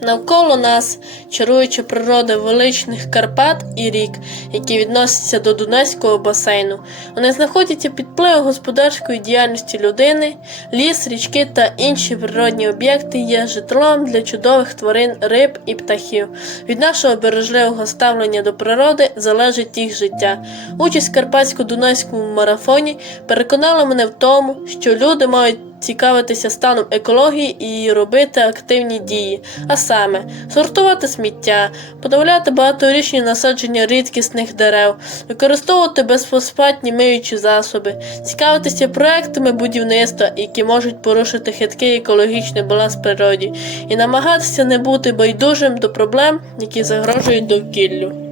Навколо нас, чаруюча природа величних Карпат і рік, які відносяться до Дунайського басейну. Вони знаходяться під впливом господарської діяльності людини, ліс, річки та інші природні об'єкти є житлом для чудових тварин, риб і птахів. Від нашого бережливого ставлення до природи залежить їх життя. Участь в карпатсько-дунайському марафоні переконала мене в тому, що люди мають цікавитися станом екології і робити активні дії, а саме сортувати сміття, подавляти багаторічні насадження рідкісних дерев, використовувати безфосфатні миючі засоби, цікавитися проектами будівництва, які можуть порушити хиткий екологічний баланс природі, і намагатися не бути байдужим до проблем, які загрожують довкіллю.